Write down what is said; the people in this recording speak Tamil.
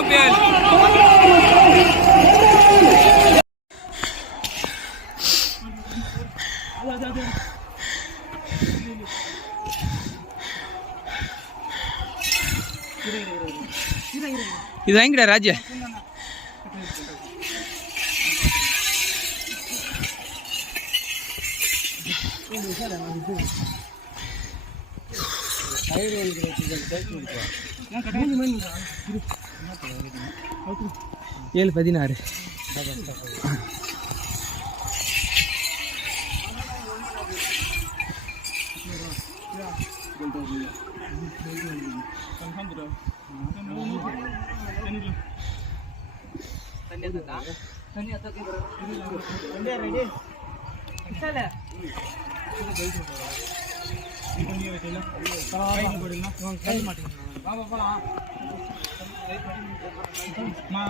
கஜா புயல் இது வாங்கிடா ராஜா. மூணு மணி ஏழு பதினாறு. போயிட்டு మా